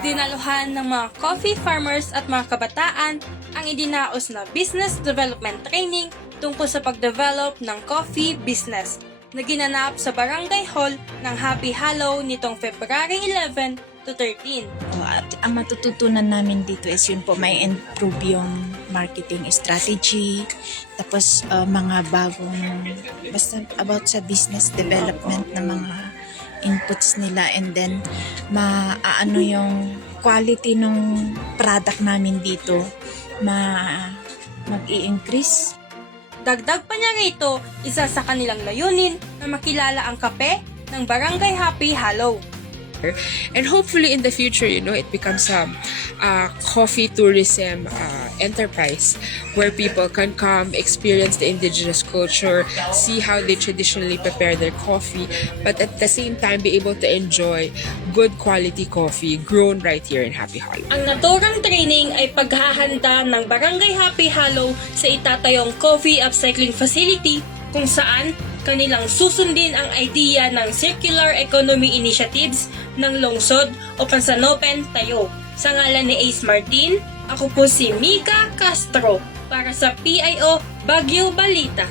Dinaluhan ng mga coffee farmers at mga kabataan ang idinaos na business development training tungkol sa pagdevelop ng coffee business na ginanap sa Barangay Hall ng Happy Hollow nitong February 11 to 13. At ang matututunan namin dito is yun po, may improve yung marketing strategy, tapos mga bagong, basta about sa business development na mga inputs nila, and then maano yung quality ng product namin dito mag-i-increase. Dagdag pa niya rito, isa sa kanilang layunin na makilala ang kape ng Barangay Happy Hollow. And hopefully in the future, it becomes a coffee tourism enterprise where people can come, experience the indigenous culture, see how they traditionally prepare their coffee, but at the same time be able to enjoy good quality coffee grown right here in Happy Hollow. Ang naturang training ay paghahanda ng Barangay Happy Hollow sa itatayong coffee upcycling facility kung saan kanilang susundin ang idea ng circular economy initiatives ng lungsod o Pansanopen Tayo. Sa ngalan ni Ace Martin, ako po si Mika Castro para sa PIO Baguio Balita.